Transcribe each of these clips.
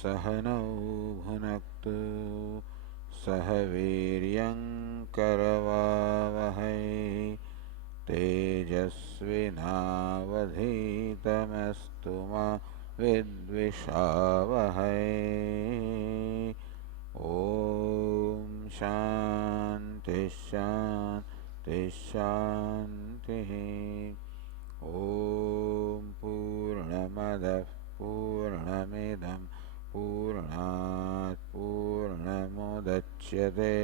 सहनौ भुनक्तु सह वीर्यङ्करवावहै तेजस्विनावधीतमस्तु मा विद्विषावहै। ॐ शान्ति शान्ति शान्तिः। ॐ पूर्णमदः पूर्णमिदं पूर्णात् पूर्णमुदच्यते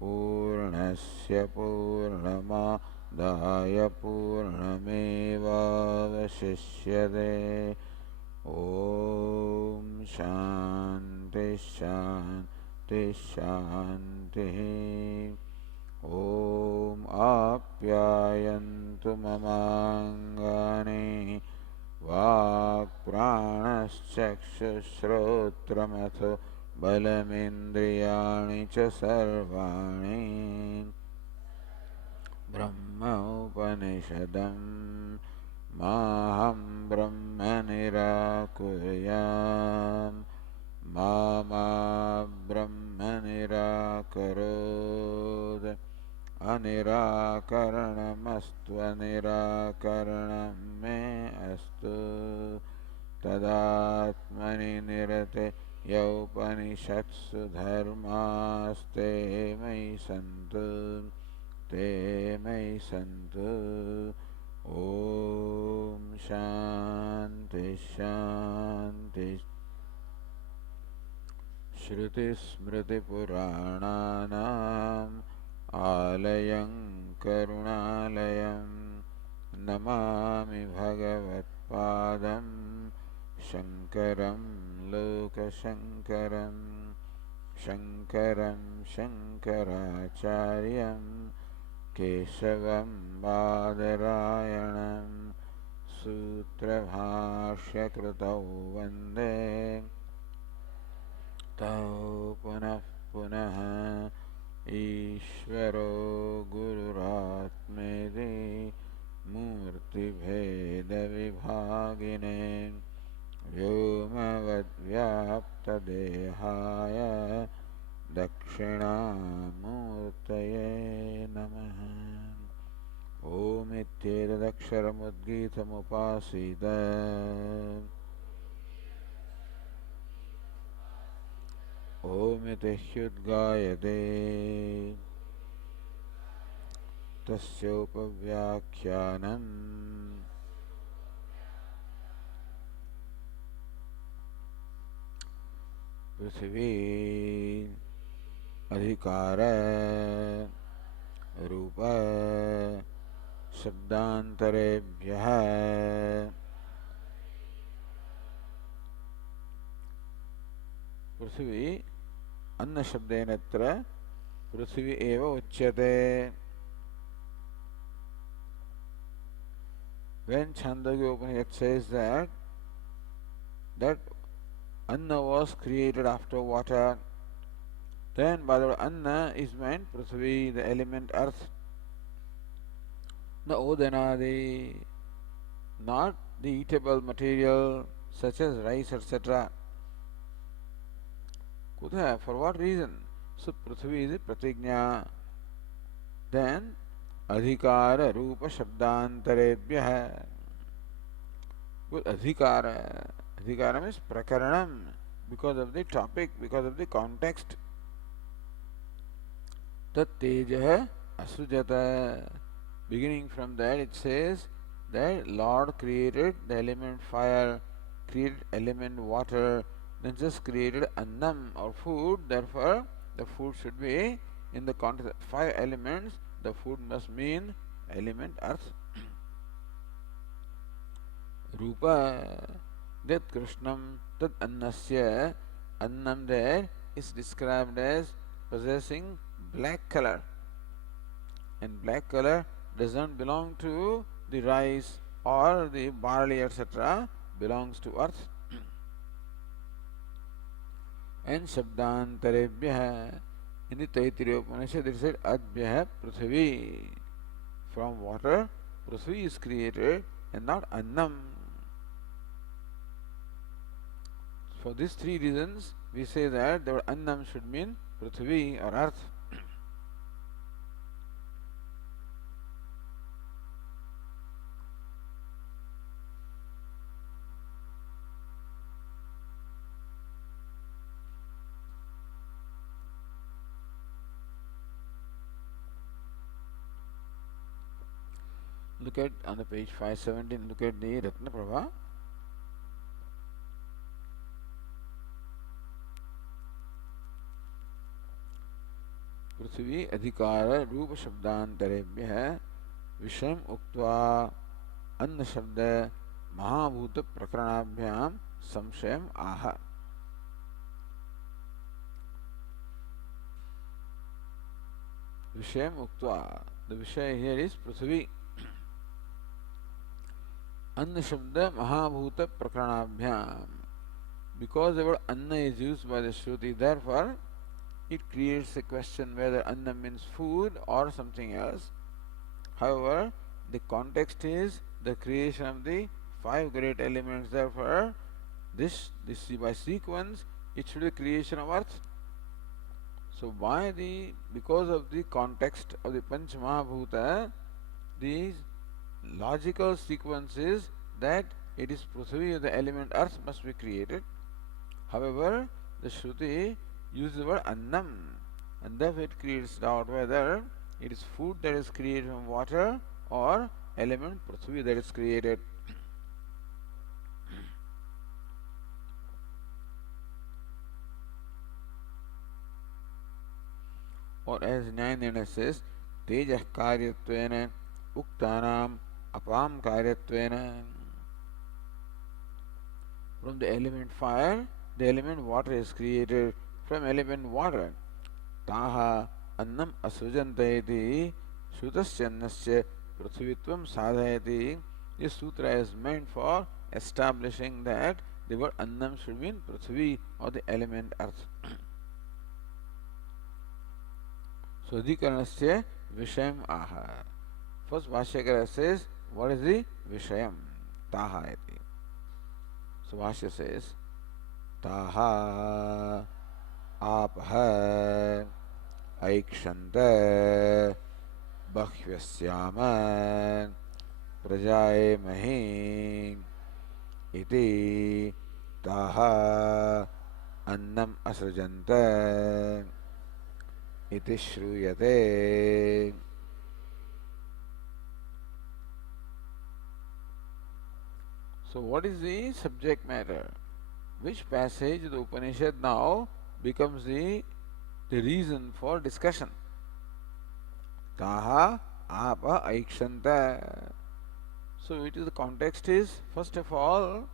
पूर्णस्य पूर्णमादाय पूर्णमेवावशिष्यते। ॐ शान्ति शान्ति शान्तिः। ॐ आप्यायन्तु ममाङ्गानि वाक्प्राणश्चक्षुश्रोत्रमथो बलमिन्द्रियाणि च सर्वाणि ब्रह्म उपनिषदं माहं ब्रह्म निराकुर्याम् मा ब्रह्म निराकरोत् अनिराकरणमस्त्वनिराकरणं मे अस्तु तदात्मनि निरते यौपनिषत्सु धर्मास्ते मयि सन्तु ते मयि सन्तु। ॐ शान्ति शान्ति। श्रुतिस्मृतिपुराणानाम् आलयं करुणालयं नमामि भगवत्पादं शङ्करं लोकशङ्करं शङ्करं शङ्कराचार्यं केशवं बादरायणं सूत्रभाष्यकृतौ वन्दे तौ पुनः पुनः ईश्वरो गुरुरात्मेति मूर्तिभेदविभागिने व्योमवद्व्याप्तदेहाय दक्षिणामूर्तये नमः। ओमित्येतदक्षरमुद्गीतमुपासीत ओमिति ह्युद्गायते तस्योपव्याख्यानम् पृथिवी अधिकार रूप शब्दान्तरेभ्यः पृथिवी अन्न शब्देनत्र पृथिवी एव उच्यते। When Chandogya Upanishad says that Anna was created after water, then by the word Anna is meant Prithvi, the element earth, the Odanadi, not the eatable material such as rice, etc. Kutha, for what reason? So Prithvi is a pratigna. Then Adhikara Rupa Shabdantarebhyah. Well, Adhikara means Prakaranam, because of the topic, because of the context. Tat Tejaha Asujata. Beginning from that, it says that Lord created the element fire, created element water, then just created annam or food. Therefore, the food should be in the context of 5 elements. The food must mean element earth. Rupa, that Krishnam, that annasya, annam there is described as possessing black color. And black color does not belong to the rice or the barley, etc., belongs to earth. And Shabdantarebhyah, in the Taittiriya Upanishad, it said Adbyah Prithvi. From water, Prithvi is created and not Annam. For these three reasons, we say that the word Annam should mean Prithvi or earth. Look at on the page 517, look at the Ratna Prabha. पृथ्वी अधिकार रूप शब्दांतरेभ्यः विषयम् उक्त्वा अन्न शब्द महाभूत प्रकरणाभ्यां संशयम् आह. विषयम् उक्त्वा, the विषय here is पृथ्वी. अन्न शब्द महाभूत प्रकरणाभ्याम, because the word anna is used by the Shruti, therefore it creates a question whether anna means food or something else. However, the context is the creation of the five great elements, therefore this by sequence it should be creation of earth. So because of the context of the Panch Mahabhuta, the logical sequence is that it is Prithvi, the element earth, must be created. However, the Shruti uses the word Annam, and therefore it creates doubt whether it is food that is created from water or element Prithvi that is created. Or as Nyayana says, Tejah Karyatvena Uktanam Apam Karyatvena. From the element fire, the element water is created. From element water, Taha Annam Asujanta iti Shrutasya Prithvitvam Sadhayati. This sutra is meant for establishing that the word Annam should mean Prithvi or the element earth. So Adhikaranasya Vishayam Aha. First Bhashyakara says, what is the Vishayam? Taha iti. So Bhashya says, Taha Apah Aikshanta Bhakvyasyama Prajaye Mahi Iti Taha Annam Asrajanta Iti Shruyate. So what is the subject matter? Which passage of the Upanishad now becomes the reason for discussion? Taha apa aikshanta. So it is the context is, first of all,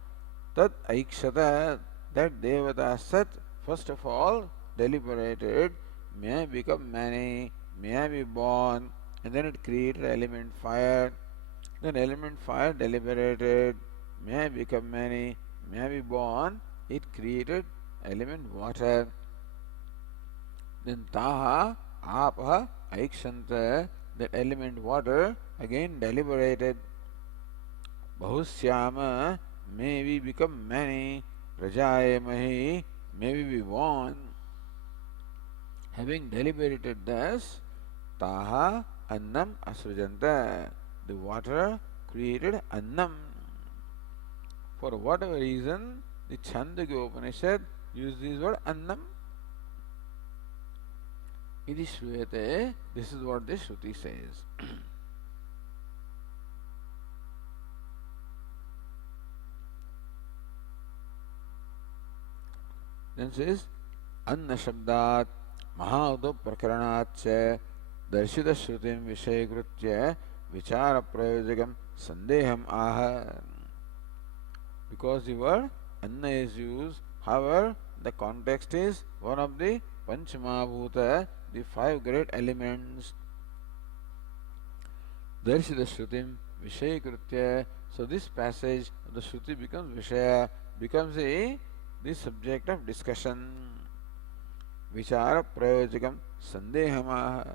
tat aikshata, that devata sat, first of all, deliberated, may become many, may be born, and then it created element fire. Then element fire deliberated, may become many, may be born, it created element water. Then Taha Apah Aikshanta, that element water again deliberated. Bahusyama, may we become many, Prajaye Mahi, may we be born. Having deliberated thus, Taha Annam Asrujanta, the water created Annam. For whatever reason, the Chandogya Upanishad uses this word Annam. Iti Shruyate, this is what the Shruti says. Then says, Anna Shabdat Mahaudu Prakaranatcha Darshita Shrutim Vishayakritya Vichara Prayojagam Sandeham Aha. Because the word Anna is used, however, the context is one of the Panchamahabhuta, the five great elements. Darshita Shrutim Vishayakritya. So this passage of the Shruti becomes Vishaya, becomes the subject of discussion. Vichara Prayojagam Sandehama.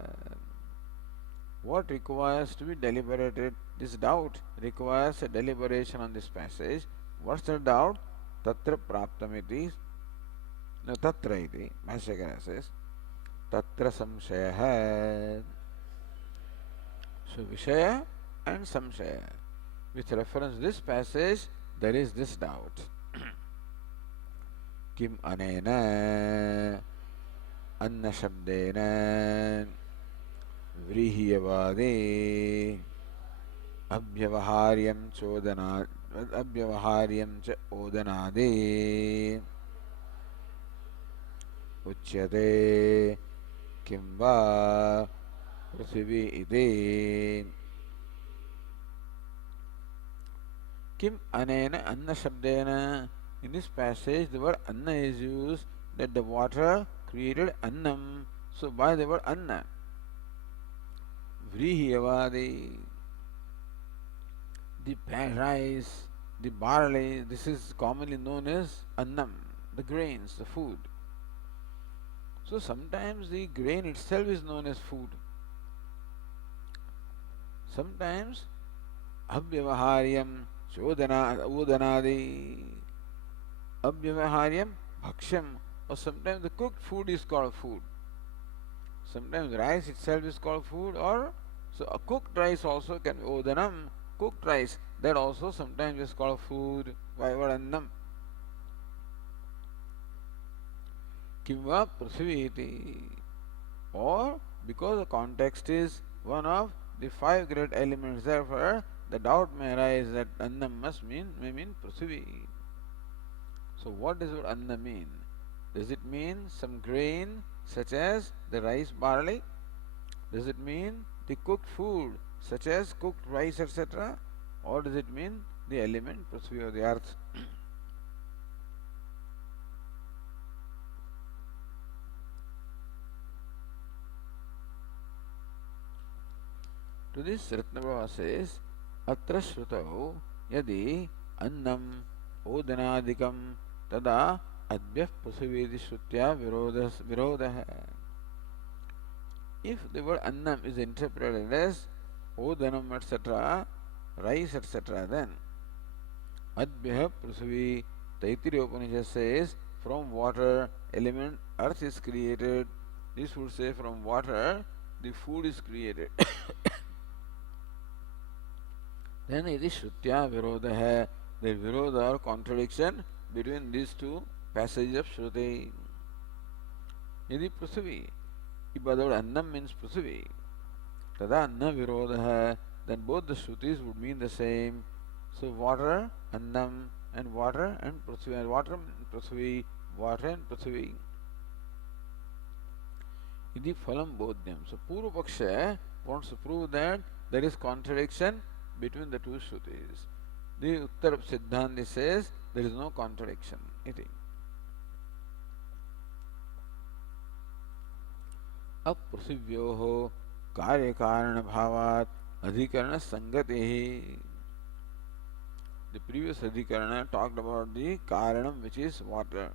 What requires to be deliberated? This doubt requires a deliberation on this passage. What's the doubt? Tatra Praptamiti. No, tatra iti. Bhashyakara says, tatra samshaya. So, Vishaya and Samshaya. With reference to this passage, there is this doubt. Kim anena anna shabdena व्रीह्यवादे अव्यवहार्यं चोदना अव्यवहार्यं च ओदनादे उच्यते किं वा पृथिवी इति किम अनेन अन्न शब्देन. In this passage the word anna is used, that the water created annam, so by the word anna. Vrihyavadi, the rice, the barley, this is commonly known as annam, the grains, the food. So sometimes the grain itself is known as food. Sometimes avyavaharyam udanadi, avyavaharyam bhaksham, or sometimes the cooked food is called food. Sometimes rice itself is called food, or so a cooked rice also can be odanam, cooked rice, that also sometimes is called food. Why annam? Kimva prithvi, or because the context is one of the five great elements, therefore the doubt may arise that annam may mean prithvi. So what does anna mean? Does it mean some grain such as the rice, barley? Does it mean the cooked food such as cooked rice, etc.? Or does it mean the element prithvi or the earth? To this Ratnabhava says, Atra Shrutau Yadi Annam Odanadikam Tada Advyah Prasavedi Shrutya Virodah. If the word Annam is interpreted as Odanam, etc., rice, etc., then Advyah Prasavi, Taittiriya Upanishad says, from water element earth is created. This would say from water the food is created. Then it is Shrutya Viroda hai, the Viroda or contradiction between these two passages of Shruti. Yadi Prasavi, if the word Annam means Prasavi, Tada Anna Viroda hai, then both the Shrutis would mean the same. So water, Annam, and water and Prasavi, and water and Prasavi, water and Prasavi. Idi Phalam Bodhyam. So Purva Paksha wants to prove that there is contradiction between the two Shrutis. The Uttar Siddhanti says there is no contradiction. Iti. Aprasivyoho karya karana bhavat adhikarana sangati. The previous adhikarana talked about the karanam, which is water.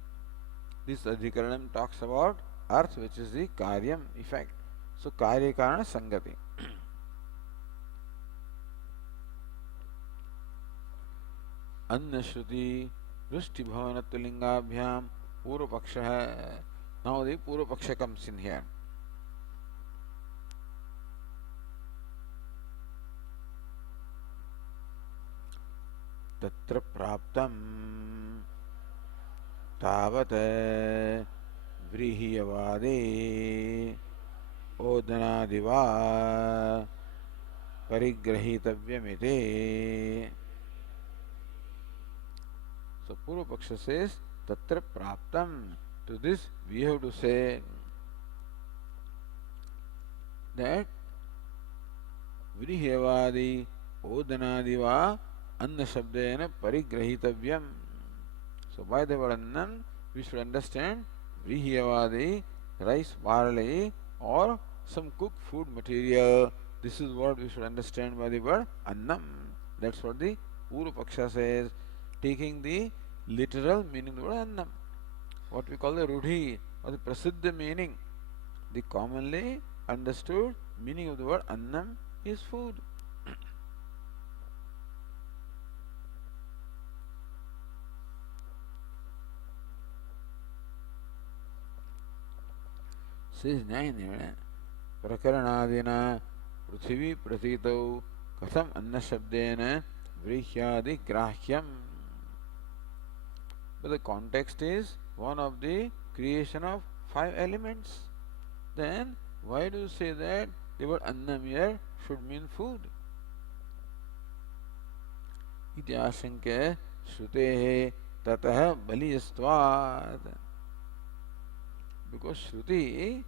This adhikaranam talks about earth, which is the karyam, effect. So karya karana sangati. Anna Shruti Rushti Bhavanatulingabhyam Purva Paksha. Now the Purva Paksha comes in here. Tatra Praptam Tavat Vrihyavade Odanadiva Parigrahitavyamite. So Purva Paksha says, Tatra Praptam. To this we have to say that Vrihyavadi Odanadiva Anna Shabdena Parigrahitavyam. So by the word Annam, we should understand Vrihyavadi, rice, barley, or some cooked food material. This is what we should understand by the word Annam. That's what the Purva Paksha says, taking the literal meaning of the word Annam. What we call the Rudhi or the Prasiddha meaning. The commonly understood meaning of the word Annam is food. says न्याय निर्णय प्रकरणादिना पृथिवी प्रतीतौ कथम अन्न शब्देन व्रीह्यादि ग्राह्यम. But the context is one of the creation of five elements. Then why do you say that the word annam here should mean food? इति आशंक्य श्रुतेः ततः बलियस्त्वात्. Because Shruti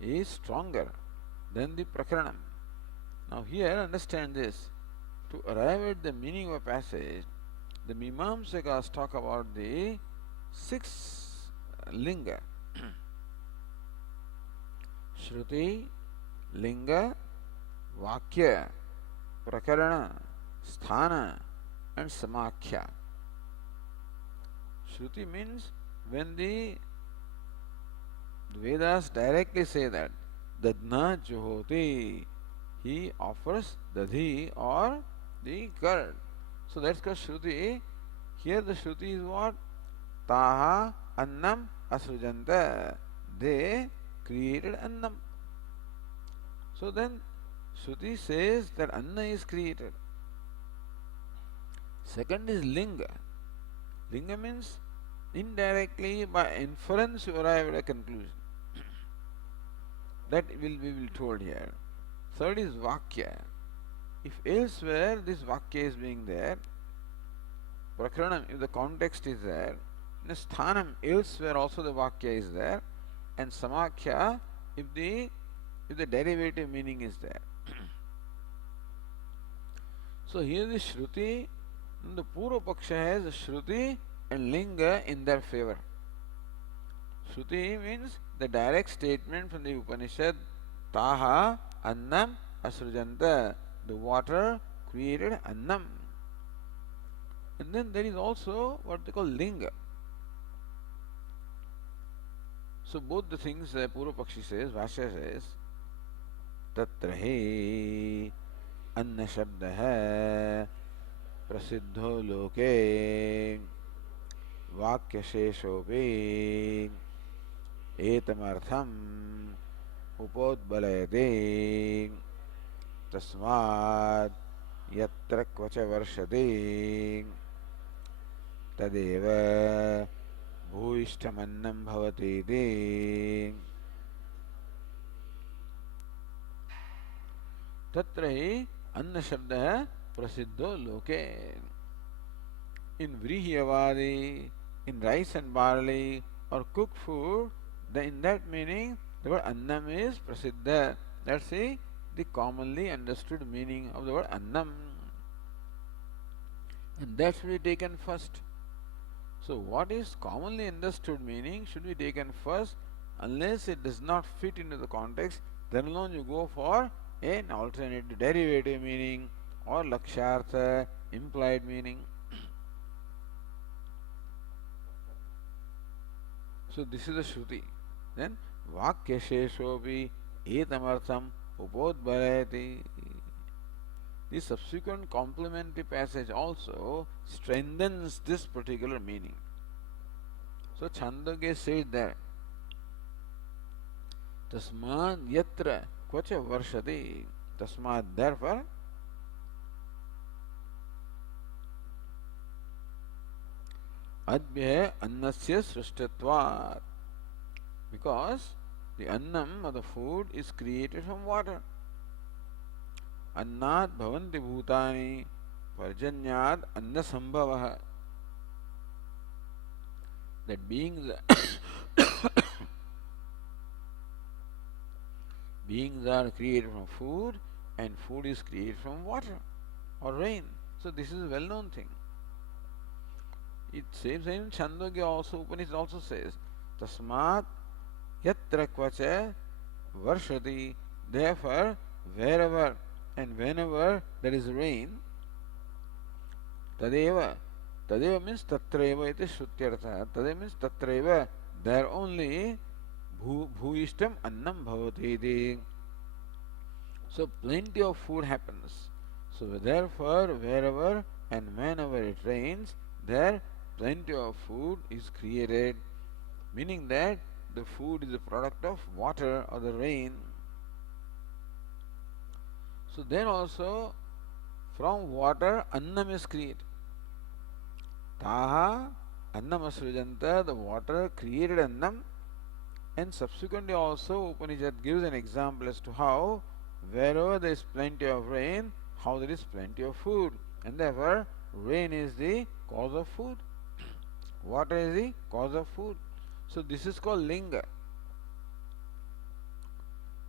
is stronger than the Prakaranam. Now here understand this. To arrive at the meaning of a passage, the Mimamsakas talk about the six linga. Shruti, linga, vakya, prakarana, sthana and samakhya. Shruti means when the Vedas directly say that Dadna Juhoti, he offers Dadhi or the curd. So that's called Shruti. Here the Shruti is what? Taha Annam Asrujanta. They created Annam. So then Shruti says that Anna is created. Second is Linga. Linga means indirectly by inference you arrive at a conclusion. That we will told here. Third is Vakya. If elsewhere this Vakya is being there, Prakaranam, if the context is there, in Sthanam, elsewhere also the Vakya is there, and Samakhya, if the derivative meaning is there. So here the Shruti, the Purva Paksha has Shruti and Linga in their favor. Shruti means the direct statement from the Upanishad, Taha Annam Asrujanta, the water created Annam. And then there is also what they call Linga. So both the things Purva Pakshi says, Bhashya says, Tatra hi Anna Shabdaha Prasiddho Loke Vakya Sheshopi Etamartham Upodbalayate Tasmad Yatra Kvacha Varshate Tadeva Bhuishtamannam Bhavati. Tatra hi Anna Shabda Prasiddho Loke. In Vrihyavadi, in rice and barley or cooked food, in that meaning the word Annam is Prasiddha. That's the commonly understood meaning of the word Annam. And that should be taken first. So what is commonly understood meaning should be taken first. Unless it does not fit into the context, then alone you go for an alternative derivative meaning or Lakshartha, implied meaning. So this is the Shruti. Then Vakya Sheshopi Etamartham Upodbalayati. The subsequent complementary passage also strengthens this particular meaning. So Chandogya says that Tasmad Yatra Kvacha Varshati. Tasmad, therefore, Adbhya Annasya Srishtatvat. Because the Annam or the food is created from water. Annad bhavanti bhutani parjanyad anna sambhavaha. That beings are created from food and food is created from water or rain. So this is a well-known thing. It says in Chandogya also, Upanishad also says, Tasmat yatra kvacha varshati. Therefore, wherever and whenever there is rain, tadeva means tatreva iti shrutyartha. Tadeva means tatreva, there only bhuishtam annam bhavati iti. So plenty of food happens. So therefore, wherever and whenever it rains, there plenty of food is created. Meaning that the food is a product of water or the rain. So then also from water annam is created. Taha annam asrujanta, the water created annam, and subsequently also Upanishad gives an example as to how wherever there is plenty of rain, how there is plenty of food, and therefore rain is the cause of food, water is the cause of food. So this is called linga.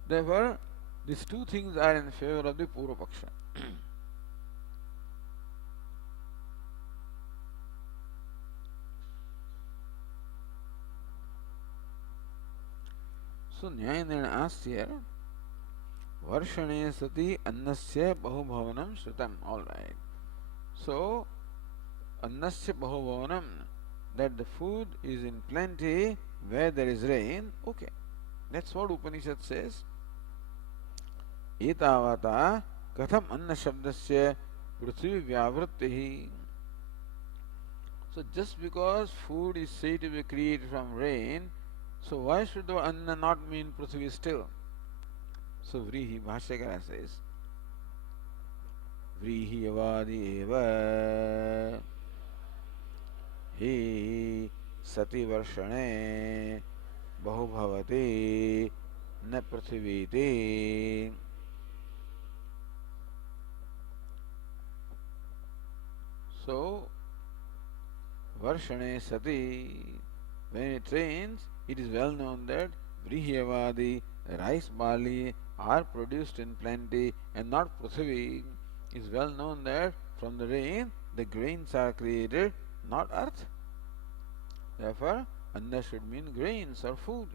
Therefore, these two things are in favor of the Purva Paksha. So Nyayendra asks here, Varshane sati annasya bahubhavanam shrutam. Alright. So, annasya bahubhavanam, that the food is in plenty where there is rain, okay. That's what Upanishad says. Etavata katham anna shabdasya prithvi vyavrittihi. So just because food is said to be created from rain, so why should the anna not mean prithvi still? So Vrihi Bhashyakara says, Vrihi avadi eva hi sati varshane bahubhavati न पृथ्वीति. So, Varshane Sati, when it rains, it is well known that Vrihyavadi, rice, barley are produced in plenty and not Prithvi. It is well known that from the rain the grains are created, not earth. Therefore, Anna should mean grains or food.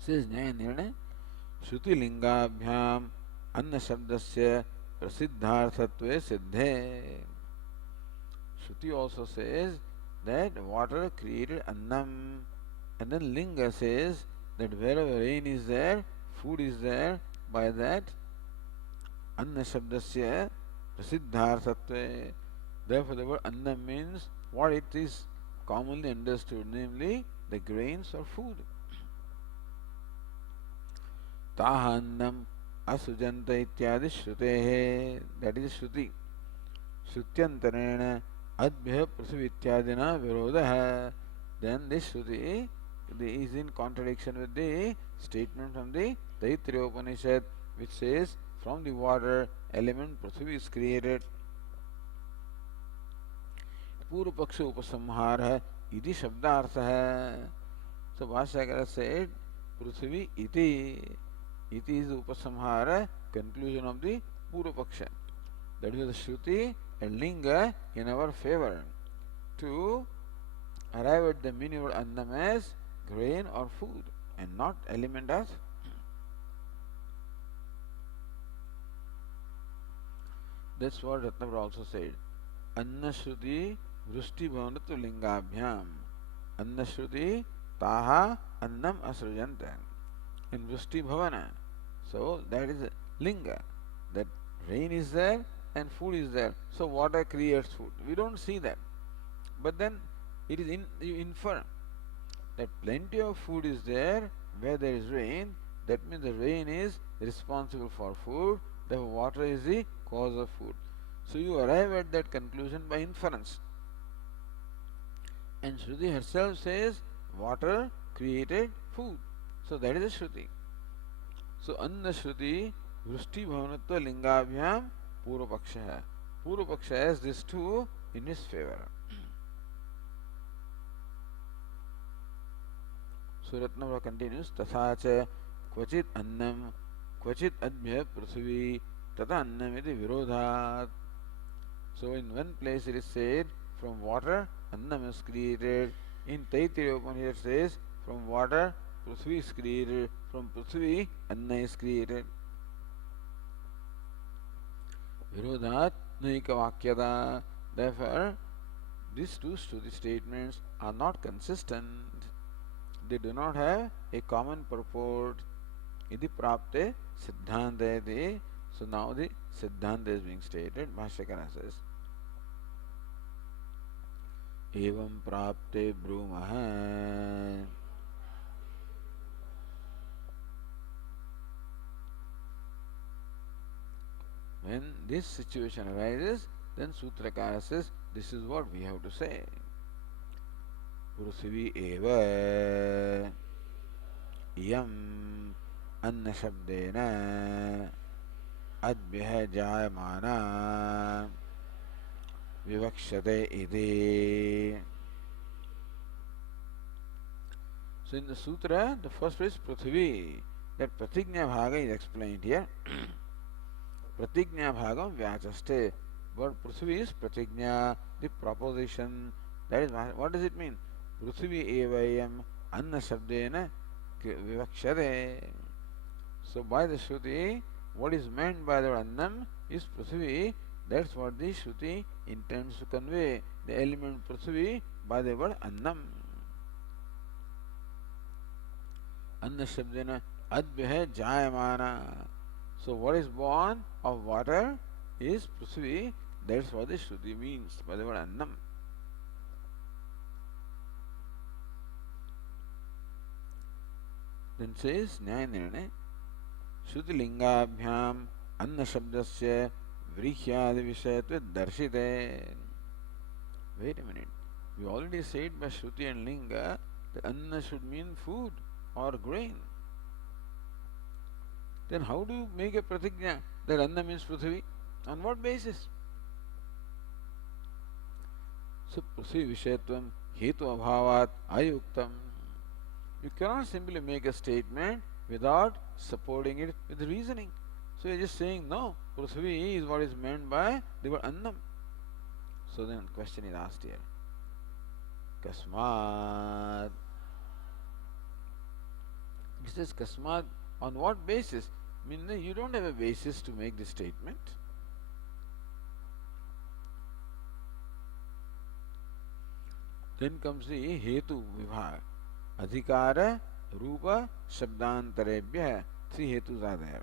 Says Nyayendra, Shruti Lingabhyam Anna Shabdasya Prasiddharthatve Siddhe. Shruti also says that water created Annam, and then Linga says that wherever rain is there, food is there, by that Anna Shabdasya Prasiddharthatve. Therefore, the word Annam means what it is commonly understood, namely the grains or food. ताहान्नम असुजंत इत्यादि श्रुते है, that is श्रुति. श्रुत्यंतरेण अद्भ्य पृथ्वी इत्यादि न विरोध है. Then this shruti is in contradiction with the statement from the Taittiriya Upanishad which says from the water element prithvi is created. Purva paksha उपसंहार है इति शब्दार्थ है. सो भाष्यकार सेड पृथ्वी इति. It is Upasamhara, conclusion of the Purva Paksha. That is the Shruti and Linga in our favor to arrive at the meaning of Annam as grain or food and not element as. That's what Ratnavara also said. Anna Shruti Vrushti Bhavanatu Lingabhyam. Anna Shruti Taha Annam Asrujanta. In Vrushti Bhavana. So that is Linga. That rain is there and food is there. So water creates food. We don't see that. But then it is you infer that plenty of food is there where there is rain. That means the rain is responsible for food. Therefore water is the cause of food. So you arrive at that conclusion by inference. And Shruti herself says water created food. So that is a Shruti. So Anna Shruti Vrushti Bhavanatva Lingabhyam Purva Paksha hai. Purva Paksha has these two in his favor. So Ratnavara continues, Tatha cha kvachit annam kvachit adbhya prithvi tata annam iti virodhat. So in one place it is said from water annam is created. In Taittiriya Upanishad says from water Prithvi is created, from Prithvi Anna is created. Virodhat naika vakyada. Therefore, these two Shruti statements are not consistent. They do not have a common purport. Iti prapte siddhantayati. So now the Siddhanta is being stated. Bhashyakara says, Evam prapte brumah. When this situation arises, then Sutrakara says, this is what we have to say. Pruthivi eva yam anna shabdena adbhyah jayamana vivakshate iti. So in the sutra, the first phrase Prithvi, that Pratignya Bhaga is explained here. Pratignya Bhagam Vyachaste. Word Prithvi is Pratignya, the proposition. That is, what does it mean? Prithvi evayam anna shabdena vivakshate. So by the Shruti, what is meant by the annam is Prithvi. That's what the Shruti intends to convey. The element Prithvi by the word annam. Anna shabdena adbhyah jayamana. So what is born of water is Prithvi. That's what the Shruti means by the word annam. Then says Nyaya Nirnaya Shruti lingabhyam anna shabdasya vrihyadi vishayatva darshite. Wait a minute. We already said by Shruti and Linga that anna should mean food or grain. Then how do you make a pratigna that anna means Prithvi? On what basis? So Prithvi vishayatvam hetu abhavat ayuktam. You cannot simply make a statement without supporting it with reasoning. So you're just saying no, Prithvi is what is meant by the word annam. So then question is asked here. Kasmat. He says Kasmat, on what basis? I mean, you don't have a basis to make this statement. Then comes the Hetu Vibhag. Adhikara, Rupa, Shabdantarebhya. Three Hetus are there.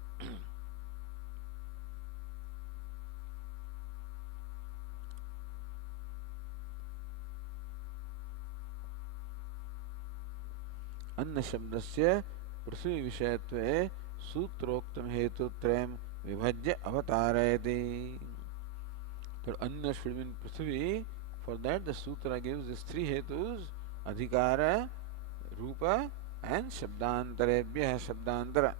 Anna Shabdasya Prithvi Vishayatve Sutroktam Hetu Trem Vibhajya Avatarayati. But Anna should mean Prithvi. For that the Sutra gives these three Hetus, Adhikara, Rupa and Shabdantarebhya Shabdantara.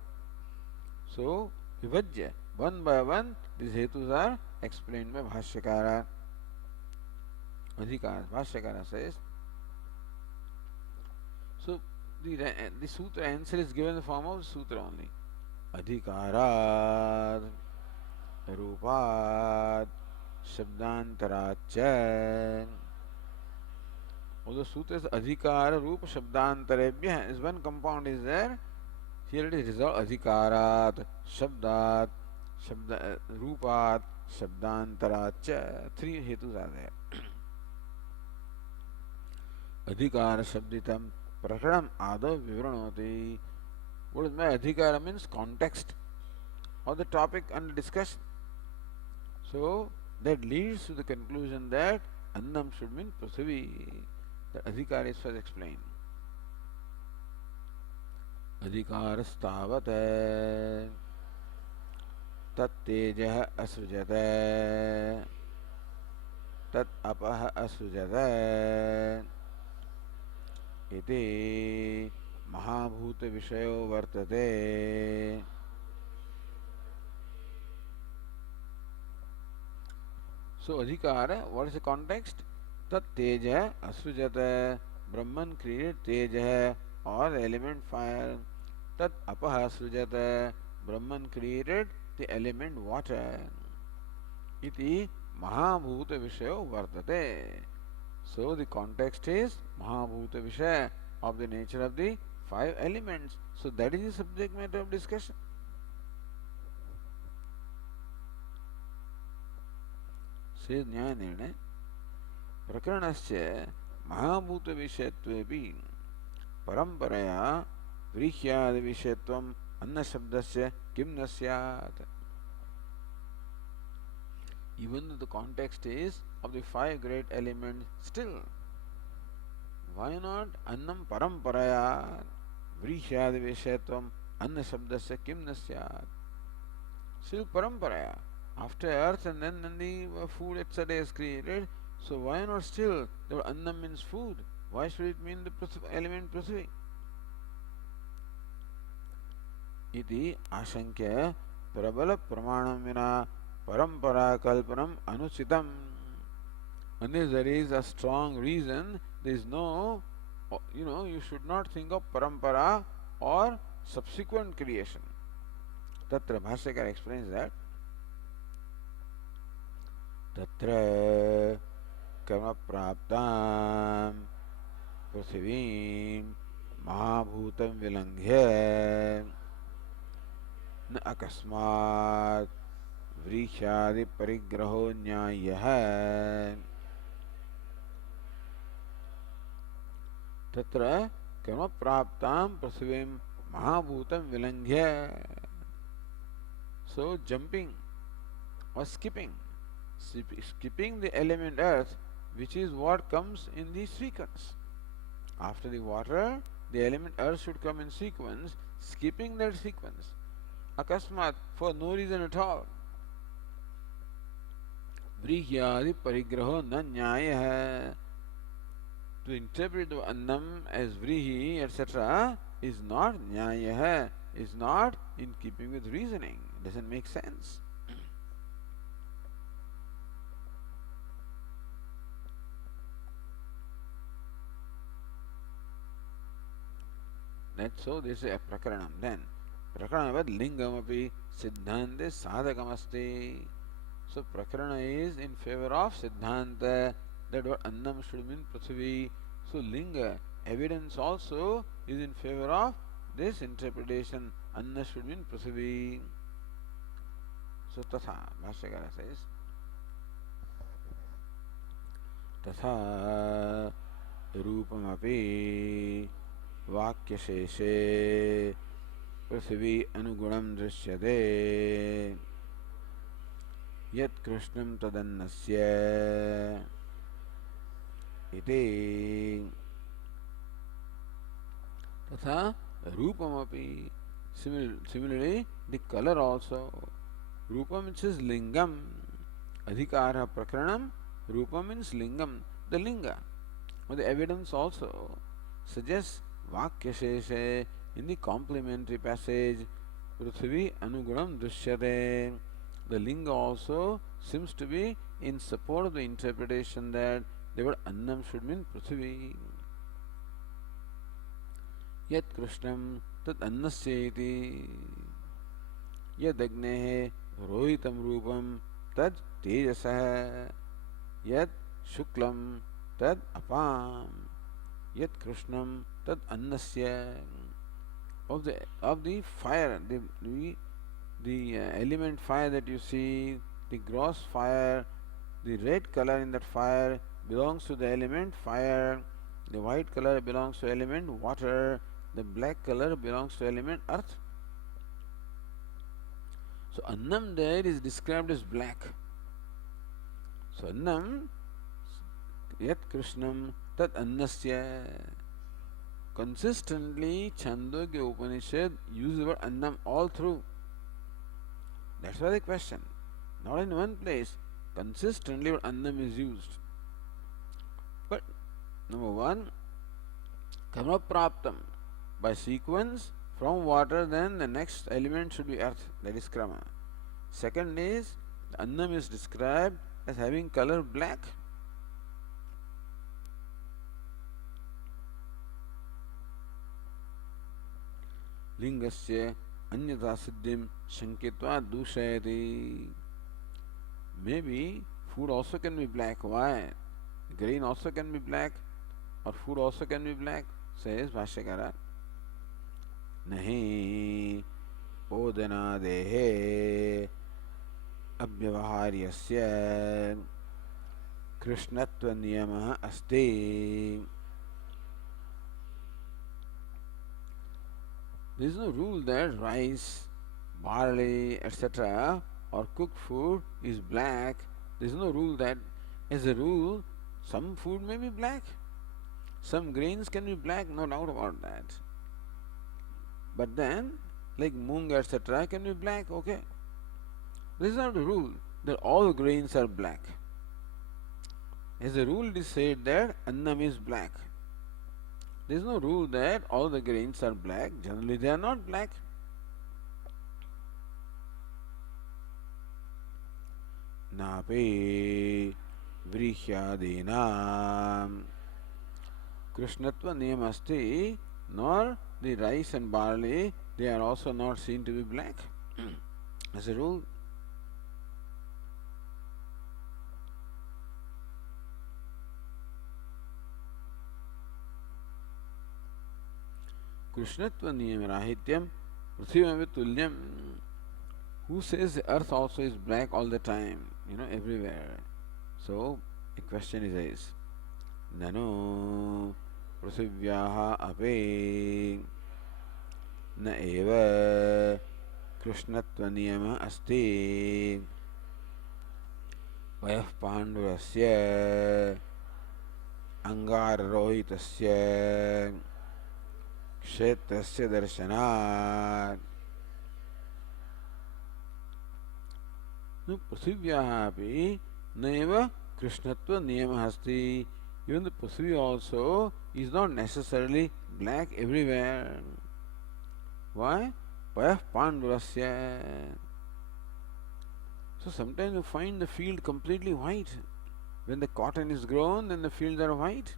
So Vibhajya, one by one, these Hetus are explained by Bhashyakara. Adhikara, Bhashyakara says. So the sutra answer is given in the form of sutra only. Adhikarat, Rupat, Shabdantarach. Although sutra is Adhikara, Rupa, Shabdantarebhya, is one compound is there. Here it is resolved Adhikarat, Shabdat, Rupat, Shabdantarach. Three hetus are there. Adhikara Shabditam Prakaram Adav Vivranoti. What is my Adhikara means? Context of the topic under discussion. So that leads to the conclusion that Annam should mean Prithvi. The Adhikara is first explained. Adhikarastavate Tat Tejah Asrujate Tat Apah Asrujate Iti Mahabhuta Vishayo Vartate. So Adhikara, what is the context? Tat Teja Asrujata. Brahman created Teja or the element fire. Tat Apaha Asrujata. Brahman created the element water. Iti Mahabhuta Vishayo Vartate. So the context is Mahabhuta Vishaya, of the nature of the five elements. So that is the subject matter of discussion. Says Nyaya Nirnaya Prakaranasya Mahabhuta Vishayatvepi Paramparaya Vrihyadi Vishayatvam Anna Shabdasya Kim Nasyat. Even though the context is of the five great elements, still, why not annam paramparaya vrishadi vishayatvam anna shabdasya kim nasyat? Still paramparaya. After earth and then the food etc. is created, so why not still the annam means food? Why should it mean the element prithvi? इति आशंक्य प्रबल प्रमाणम विना परंपरा कल्पनम अनुचितम. Unless there is a strong reason, there is no, you should not think of parampara or subsequent creation. Tatra Bhashyakar explains that Tatra karma praptam prithivim mahabhutam vilanghya न अकस्मात् व्रीह्यादि परिग्रहो न्यायः. तत्र कर्म प्राप्तां पृथ्वीं महाभूतं विलंघ्य. So jumping or skipping the element earth, which is what comes in the sequence. After the water, the element earth should come in sequence, skipping that sequence. Akasmat, for no reason at all. Vrihyadi parigraho na nyaya hai. To interpret the annam as vrihi, etc., is not nyaya hai, is not in keeping with reasoning. It doesn't make sense. That's so this is a prakaranam. Then Prakaranavad lingamapi siddhante sadhakamasti. So prakarana is in favor of siddhanta, that what annam should mean prithvi. So linga, evidence also is in favor of this interpretation, anna should mean prithvi. So tatha, Bhashyakara says, tatha rupamapi vakyasheshe पृथ्वी अनुगुणं दृश्यते यत् कृष्णं तदन्नस्य इति. तथा रूपमपि, similarly the color also. Rupam which is lingam, adhikara prakaranam, rupam means lingam, the linga. But the evidence also suggests vakyasheshe. In the complementary passage, Prithvi Anugunam Drishyate, the linga also seems to be in support of the interpretation that the word Annam should mean Prithvi. Yat Krishnam Tat Annasyeti Yad Agnehe Rohitam Rupam Tad Tejasah Yat Shuklam Tad Apam Yat Krishnam Tad Annasya. Of the fire, the element fire that you see, the gross fire, the red color in that fire belongs to the element fire, the white color belongs to element water, the black color belongs to element earth. So annam there is described as black. So annam yat krishnam tat annasya. Consistently, Chandogya Upanishad uses the word Annam all through. That's why the question. Not in one place. Consistently, word Annam is used. But, number one, Karma Praptam. By sequence, from water, then the next element should be earth. That is Krama. Second is, the Annam is described as having color black. लिंगस्य अन्यथा सिद्धिम शंकित्वा दूषयति. Maybe food also can be black. Why? Grain also can be black, or food also can be black, says Bhashyakara. Nahi ओदनादेहे अव्यवहार्यस्य कृष्णत्व नियमः अस्ति. There is no rule that rice, barley, etc. or cooked food is black There is no rule that, as a rule, some food may be black, some grains can be black, no doubt about that. But then, like moong, etc., can be black, okay. This is not the rule that all grains are black. As a rule, it is said that annam is black. There is no rule that all the grains are black. Generally, they are not black. Nape vrihyadinam krishnatva niyamasti, nor the rice and barley, they are also not seen to be black. As a rule, Krishnatva niyam rahityam prithivame tulyam. Who says the earth also is black all the time, everywhere? So, a question is raised. Nano prithivyaha ape na eva krishnatva niyama asti vayah pandurasya angarohitasya क्षेत्रस्य दर्शनात्. पृथिव्याः अपि नैव कृष्णत्व नियमः अस्ति. Even the Prithvi also is not necessarily black everywhere. Why? Payah pandurasya. So sometimes you find the field completely white. When the cotton is grown, then the fields are white.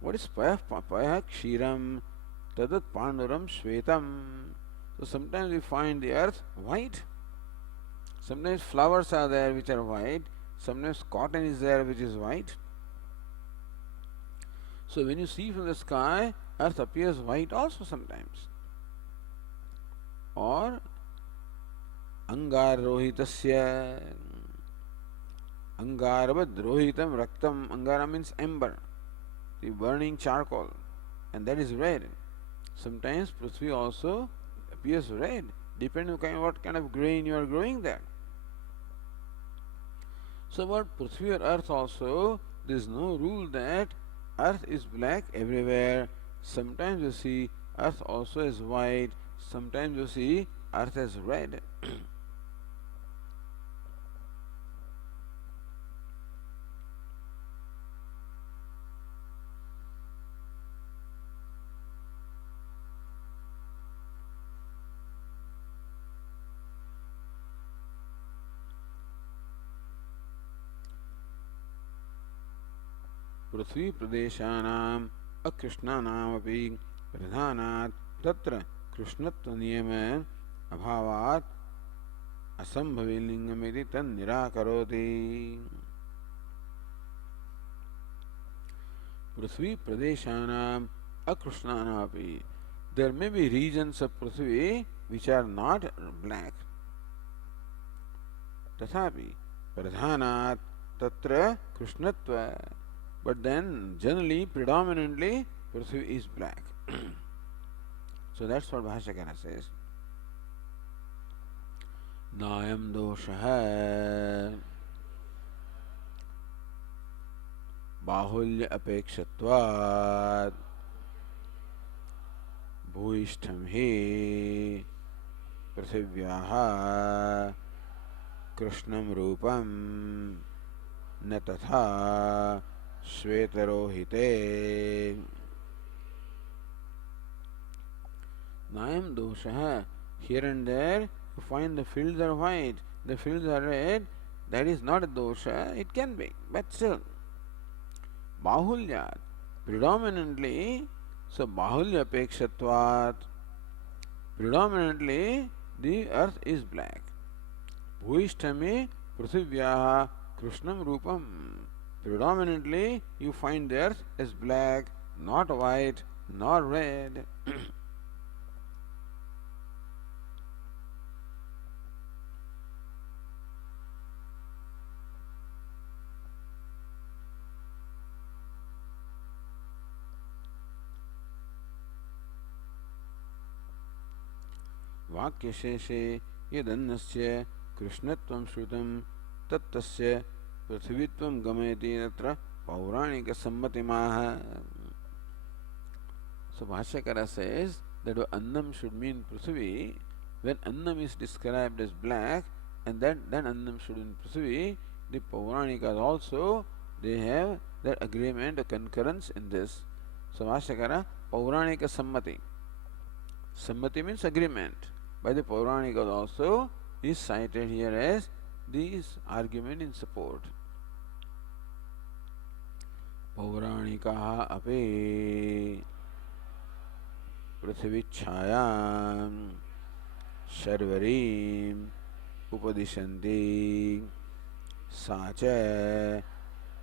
What is payah? Payah kshiram tadat panduram shvetam. So sometimes we find the earth white. Sometimes flowers are there which are white. Sometimes cotton is there which is white. So when you see from the sky, earth appears white also sometimes. Or angarohitasya. Angaravad rohitam raktam. Angara means ember, the burning charcoal, and that is red. Sometimes Prithvi also appears red, depending on what kind of grain you are growing there. So about Prithvi or earth also, there is no rule that earth is black everywhere. Sometimes you see earth also is white, sometimes you see earth as red. पृथ्वी प्रदेशानाम अकृष्णानामपि प्रधानात् तत्र कृष्णत्व नियम अभावात् असंभवी लिंगमिति तन्निराकरोति. पृथ्वी प्रदेशानाम अकृष्णानामपि, there may be regions of Prithvi which are not black. तथापि प्रधानात् तत्र कृष्णत्व, but then generally, predominantly, Prithvi is black. So that's what Bhashyakara says. Nayam doshaha bahulya apekshatvat bhuishtham hi prithivyaha krishnam rupam na tatha Shvetarohite. Nayam dosha. Here and there you find the fields are white, the fields are red. That is not a dosha. It can be, but still. Bahulyat. Predominantly, so bahulya apekshatvat. Predominantly the earth is black. Bhuishtame prithivyaha krishnam rupam. Predominantly, you find the earth as black, not white, nor red. वाक्यशेषे यदन्नस्य कृष्णत्वं श्रुतं तत्तस्य पृथ्वीत्वं गमयति तत्र पौराणिक सम्मतिमाह. So Bhashyakara says that Annam should mean Prithvi. When Annam is described as black, and then Annam should mean Prithvi, the Pauranikas also, they have their agreement or concurrence in this. So Bhashyakara, Pauranika Sammati. Sammati means agreement. By the Pauranikas also is cited here as this argument in support. Pauranikas api पृथ्वीच्छायां शर्वरीं उपदिशन्ति सा च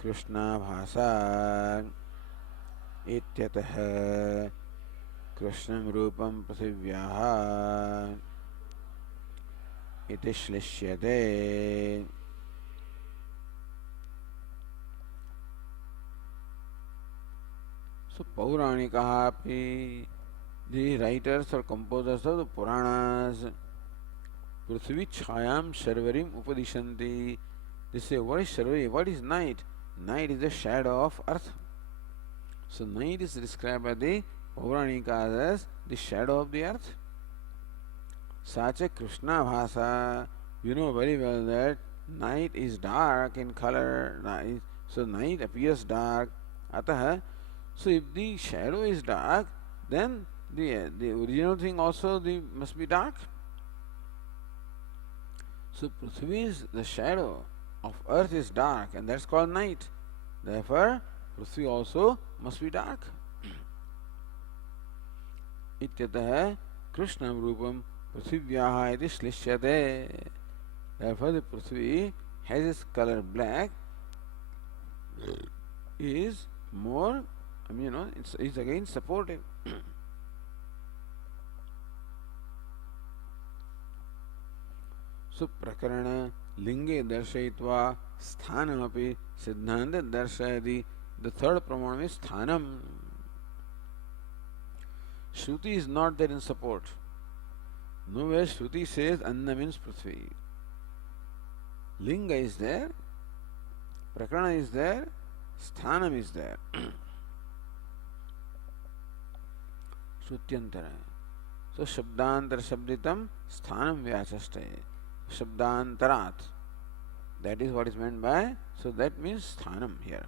कृष्णाभासा इत्यतः कृष्णं रूपं पृथिव्याः इति श्लिष्यते. So पौराणिकाः अपि, the writers or composers of the Puranas, Prithvi Chayam Sharvarim Upadishanti. They say, what is Sharvari? What is night? Night is the shadow of earth. So night is described by the Pauranikas as the shadow of the earth. Sacha Krishna Bhasa. You know very well that night is dark in color. So night appears dark. Ataha. So if the shadow is dark, then the original thing also must be dark. So Prithvi is the shadow of earth is dark, and that's called night. Therefore, Prithvi also must be dark. Ityatah Krishnam Rupam Prithivyaha iti shlishyate. Therefore, the Prithvi has its color black, is more, it's again supportive. So प्रकरण लिंगे दर्शयित्वा स्थानमपि सिद्धांत दर्शयति. The third praman is sthanam. Shruti is not there in support. Nowhere Shruti says Anna means Prithvi. Linga is there, Prakarana is there, Sthanam is there. Shrutyantara. So Shabdantar Shabditam Sthanam Vyachashte. Shabdantarat. That is what is meant by, so that means Sthanam here.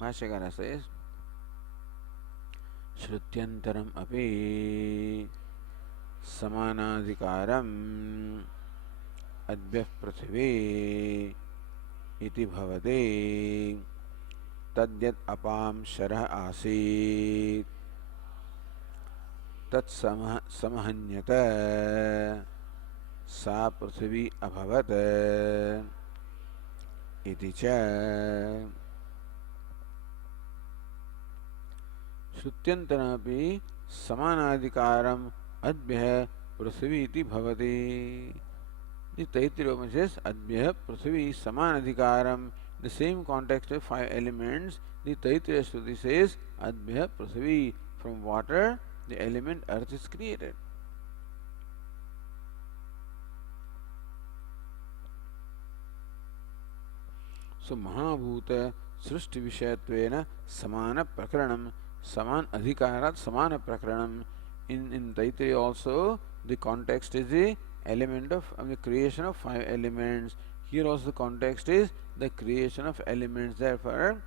Bhashyakara says, Shrutyantaram api samanadhikaram advyah prithvi iti bhavate tadyat apam sharah asit tat samahanyata sa prithvi abhavat iti cha. Shrutyantarapi samanadhikaram advyah prithvi iti bhavati. The Taittiriya says advyah prithvi samanadhikaram. The same context of 5 elements. The Taittiriya Shruti says advyah prithvi. From water the element earth is created. So Mahabhuta Srishti Vishayattvena Samana Prakaranam. Saman Adhikarat Samana Prakaranam. In Taittiriya also the context is the element of the creation of 5 elements. Here also the context is the creation of elements. Therefore,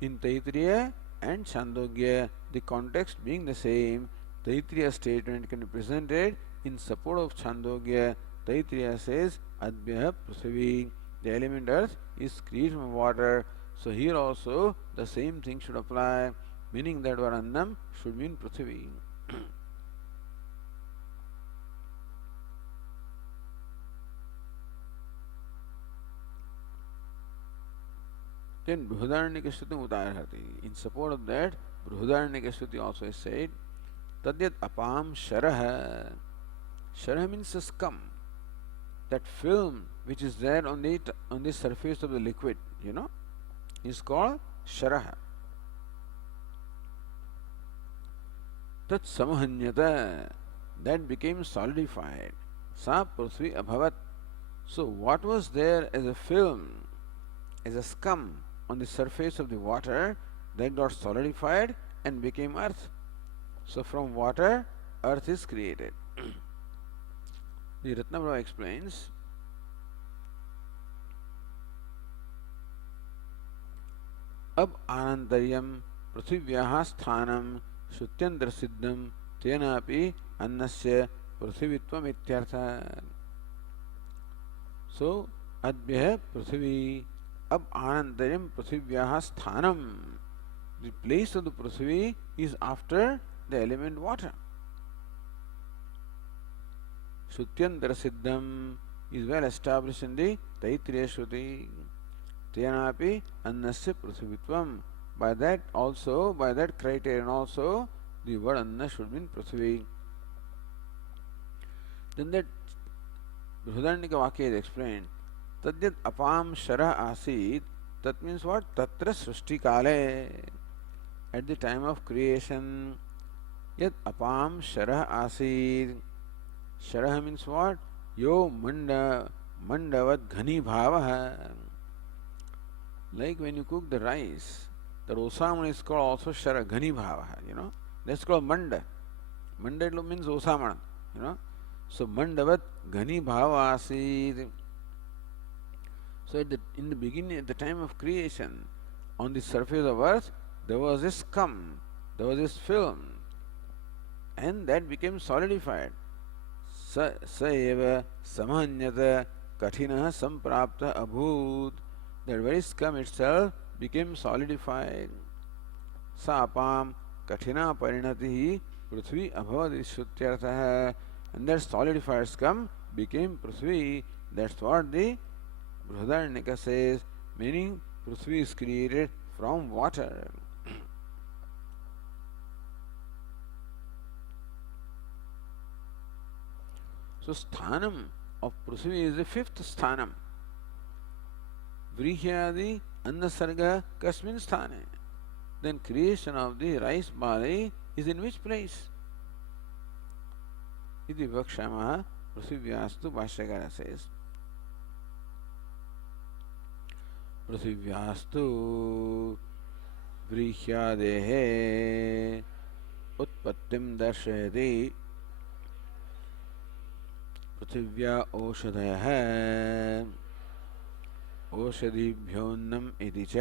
in Taittiriya and Chandogya, the context being the same, Taittiriya statement can be presented in support of Chandogya. Taittiriya says Advyah Prithvi. The element earth is created from water. So here also the same thing should apply, meaning that Varannam should mean Prithvi. Then Bruhadaranyaka Shruti Udarhati. In support of that, Bruhadaranyaka Shruti also is said, Tadyat apam sharaha. Sharaha means a scum. That film which is there on the surface of the liquid, is called sharaha. Tat samahanyata. That became solidified. Sa prithvi abhavat. So, what was there as a film, as a scum on the surface of the water, that got solidified and became earth. So, from water, earth is created. The Ratnabhava explains, अब आनंतर्यम पृथिव्याः स्थानं श्रुत्यंतर सिद्धम तेनापि अन्नस्य पृथ्वीत्वम इत्यर्थः. So, अद्भ्यः पृथ्वी, अब आनंतर्यम पृथिव्याः स्थानम. The place of the Prithvi is after the element water. Shrutyantara Siddham is well established in the Taittiriya Shruti. Tenapi Annasya Prithvitvam. By that also, by that criterion also, the word Anna should mean Prithvi. Then that Brihadaranyaka Vakya is explained. Tadyat apam shara asit. That means what? Tatra srushti kale. At the time of creation, yat apam sharah asid. Sharah means what? Yo mandavat ghani bhavaha. Like when you cook the rice, the osamana is called also sharah, ghani bhavaha, you know. That's called manda. Manda means osamana, you know. So mandavat ghani bhava asid. So in the beginning, at the time of creation, on the surface of earth, there was this scum, there was this film, and that became solidified. Sa eva samanyata kathina samprapta abhut. That very scum itself became solidified. Sa apam kathina parinati prithvi abhavad ishrutyartha. And that solidified scum became Prithvi. That's what the Brihadaranyaka says, meaning Prithvi is created from water. So sthanam of Prithvi is the fifth sthanam. Vrihyadi annasarga kasmin sthane. Then creation of the rice barley is in which place? Iti vakshamaha Prithivyastu Bhashyakara says. Prithivyastu Vrihyadehe Utpattim Darshayati पृथिव्या औषधयः औषधिभ्योन्नम इति च.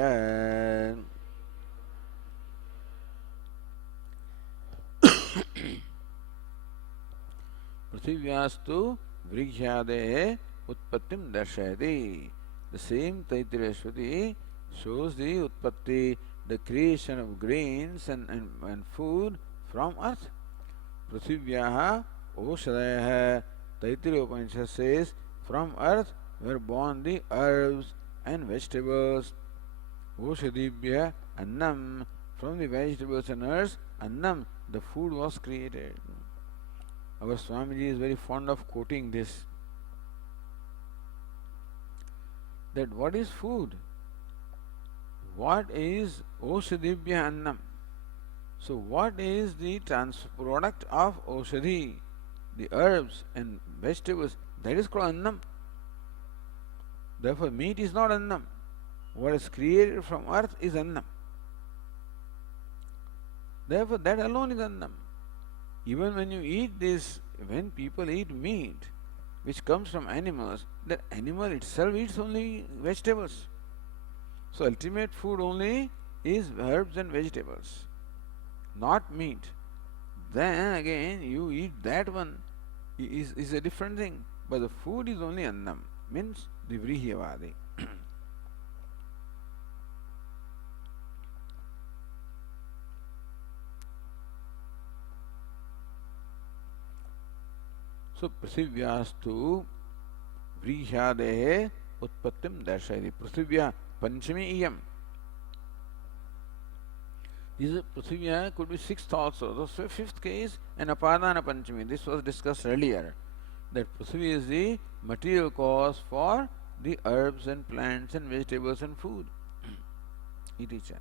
पृथिव्यास्तु वृक्षादेः उत्पत्तिं दर्शयति. The same Taittiriya Shruti shows the utpatti, the creation of grains and food from earth. पृथिव्याः औषधयः. Taittiriya Upanishad says, from earth were born the herbs and vegetables. Oshadibhya annam. From the vegetables and herbs, annam, the food was created. Our Swamiji is very fond of quoting this. That what is food? What is Oshadibhya annam? So what is the product of Oshadhi? The herbs and vegetables, that is called annam. Therefore, meat is not annam. What is created from earth is annam. Therefore, that alone is annam. Even when you eat this, when people eat meat, which comes from animals, that animal itself eats only vegetables. So, ultimate food only is herbs and vegetables, not meat. Then again, you eat that one is a different thing. But the food is only annam, means the vrihyavadi. So, prithivyastu vrihyadehe utpattim darshayati. Prithivya panchami iyam. This Prithivya could be sixth also. So fifth case and Apadana Panchami. This was discussed earlier. That Prithvi is the material cause for the herbs and plants and vegetables and food. Iti cha.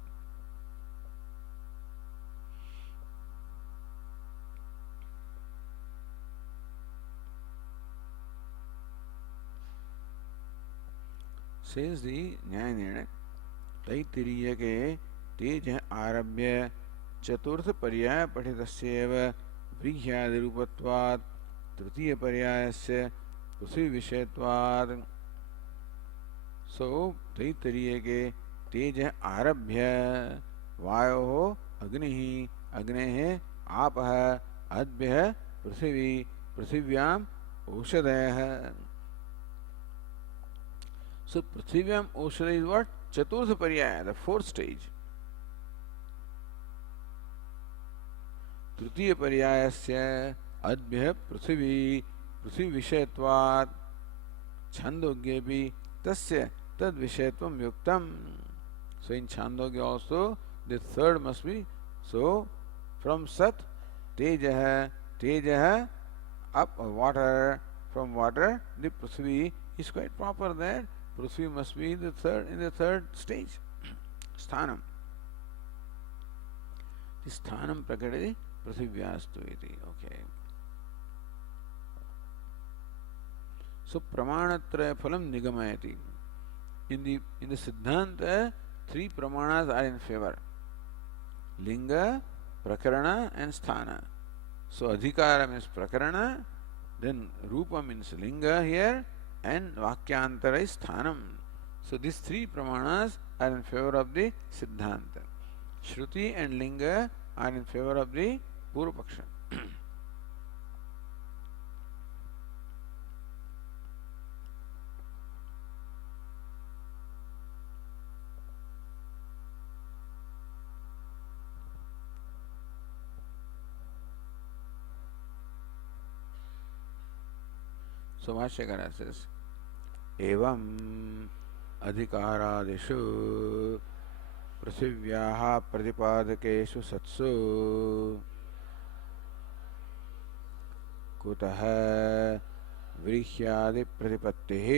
says the न्याय निर्णय तैत्तिरीय के तेज आरभ्य चतुर्थ पर्याय पठितस्यैव व्रीह्यादिरूपत्वात् तृतीय पर्यायस्य पृथ्वी विषयत्वात्. सो तैत्तिरीय के तेज आरभ्य वायोः अग्निः अग्नेः आपः अद्भ्यः पृथिवी पृथिव्याम् औषधयः. So Prithvivyam Oshara is what? Chaturtha Paryaya, the fourth stage. Tritiya Paryayasya Adbhyah Prithvi Prithvi Vishayatvat Chandogyepi Tasya Tad Vishayatvam Yuktam. So in Chandogya also the third must be. So from Sat Tejaha Tejaha up water, from water the Prithvi is quite proper there. Prithvi must be in the third stage. Sthanam. The sthanam prakati prithivyastu iti. Okay. So pramanatraya phalam nigamayati. In the Siddhanta, three pramanas are in favor: linga, prakarana, and sthana. So adhikara means prakarana, then rupa means linga here, and vakyantara is sthanam. So these three pramanas are in favor of the Siddhanta. Shruti and linga are in favor of the Purvapaksha. So Bhashyakara says, एवं अधिकारादिषु पृथिव्याः प्रतिपादकेषु सत्सु कुतः व्रीह्यादि प्रतिपत्तिः.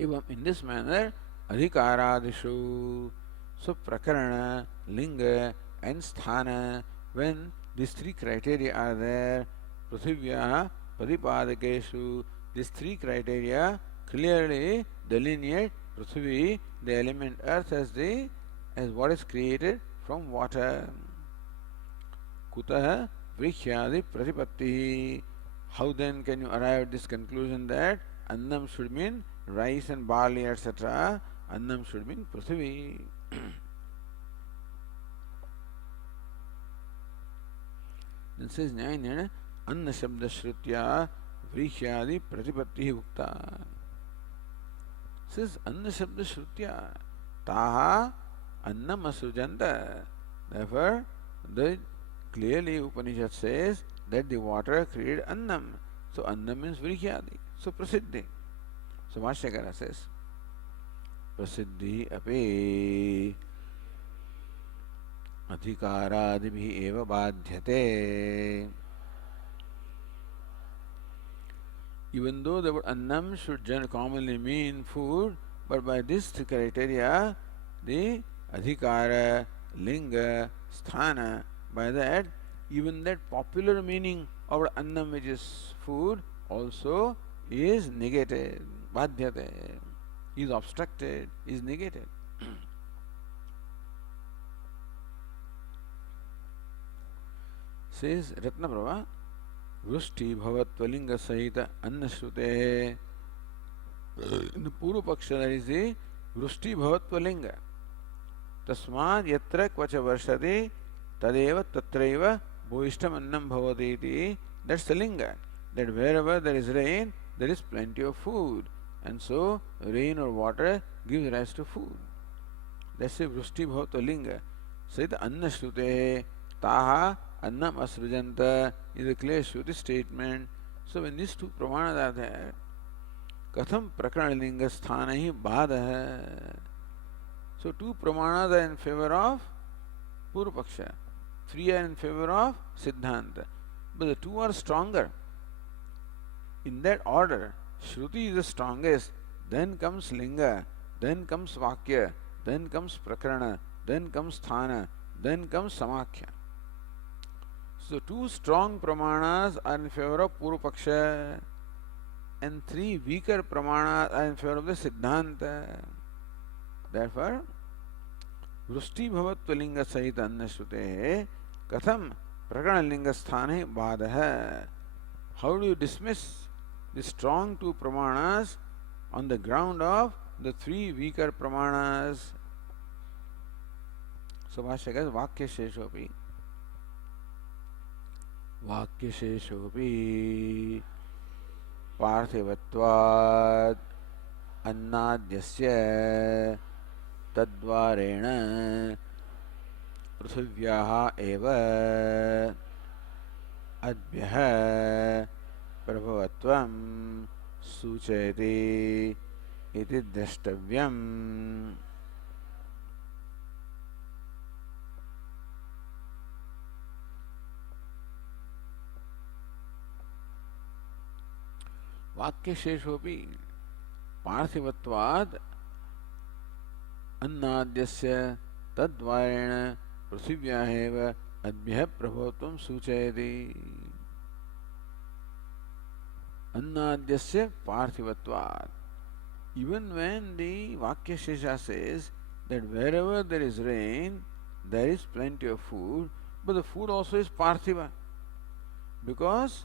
एवं in this manner अधिकारादिषु, so prakarana, linga and sthana, when these three criteria are there, Prithivya Padipadakeshu, these three criteria clearly delineate Prithvi, the element earth, as what is created from water. Kutaha Vrikhyadi Pratipatti. How then can you arrive at this conclusion that Annam should mean rice and barley, etc.? Annam should mean Prithvi. Then says Nyayana, Anna Shabda Shrutya Vrikhyadi Pratipatti Ukta. Says Anna Shabda Shrutya Taha Annam Asujanta. Therefore, clearly Upanishad says that the water created Annam. So Annam means Vrikhyadi. So Prasiddhi. So Bhashyakara says, Prasiddhi api अधिकारादिभिः एव बाध्यते. Even though the word annam should commonly mean food, but by this criteria, the adhikara, linga, sthana, by that, even that popular meaning of annam, which is food, also is negated. Badhyate, is obstructed, is negated. Says Ratnaprabha, Vrushti Bhavatvalinga Sahita Annashrute. In the Purva Paksha there is the Vrushti Bhavatvalinga. Tasmad Yatra Kvacha Varshati Tadeva Tatraiva Bhuishtam Annam Bhavati iti. That's the linga. That wherever there is rain, there is plenty of food. And so rain or water gives rise to food. That's the Vrushti Bhavatvalinga. Sahita Annashrute Taha Annam Asrujanta is a clear Shruti statement. So when these two pramanas are there, Katham Prakarana Linga Sthana hi Bhadaha. So two pramanas are in favor of Purvapaksha, three are in favor of Siddhanta. But the two are stronger. In that order, Shruti is the strongest, then comes Linga, then comes Vakya, then comes Prakarana, then comes Sthana, then comes Samakhya. So two strong pramanas are in favor of Purvapaksha. and three weaker pramanas are in favor of the Siddhanta. Therefore, वृष्टि भवत्व लिंग सहित अन्य श्रुते कथम प्रकरण लिंग स्थाने बाद है. How do you dismiss the strong two pramanas on the ground of the three weaker pramanas? So Bhashya says Vakya Sheshopi. Vakya Sheshopi Parthivatvad Annadyasya तद्वारेण पृथिव्याः एव अद्भ्यः प्रभवत्वं सूचयति इति द्रष्टव्यम्. वाक्यशेषोऽपि पार्थिवत्वात् अन्नाद्यस्य तद्वारेण पृथिव्याः एव अद्भ्यः प्रभवत्वं सूचयति. अन्नाद्यस्य पार्थिवत्वात्. Even when the Vakya Shesha says that wherever there is rain, there is plenty of food, but the food also is parthiva. Because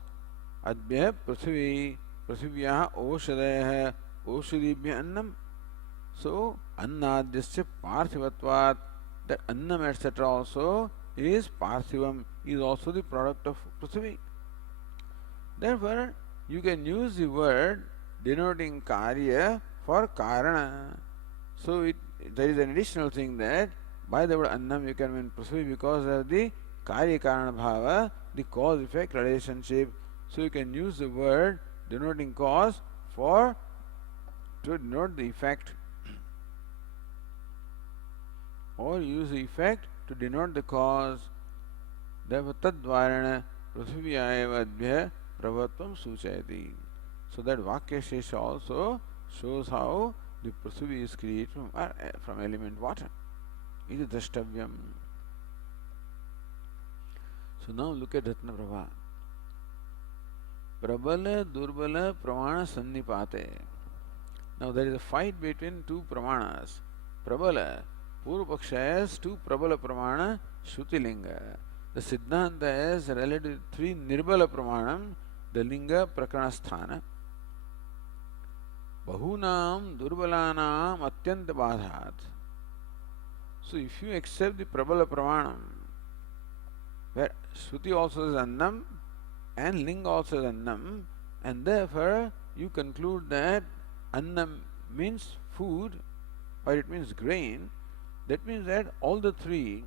adbhyah prithvi, prithivyaha oshadayah, oshadibhyah annam. So, annadyasya parthivatvat, that annam etc. also is parthivam, is also the product of prithvi. Therefore, you can use the word denoting karya for karana. So, there is an additional thing that by the word annam you can mean prithvi because of the karya karana bhava, the cause effect relationship. So, you can use the word denoting cause for to denote the effect, or use the effect to denote the cause. Therefore, tadvarana prithivya eva adbhyah pravatvam suchayati. So that Vakya Shesha also shows how the prithvi is created from element water. It is drashtavyam. So now look at Ratna Prabha. Prabala Durbala Pramana Sannipate. Now there is a fight between two Pramanas. Prabala, Purva Paksha has two Prabala Pramana, Shruti Linga. The Siddhanta is related to three Nirbala Pramanam, the Linga Prakanasthana. Bahunam Durbalanam Atyanta Badhat. So if you accept the Prabala Pramanam, where Shruti also is Annam and Linga also is Annam, and therefore you conclude that Annam means food or it means grain, that means that all the three,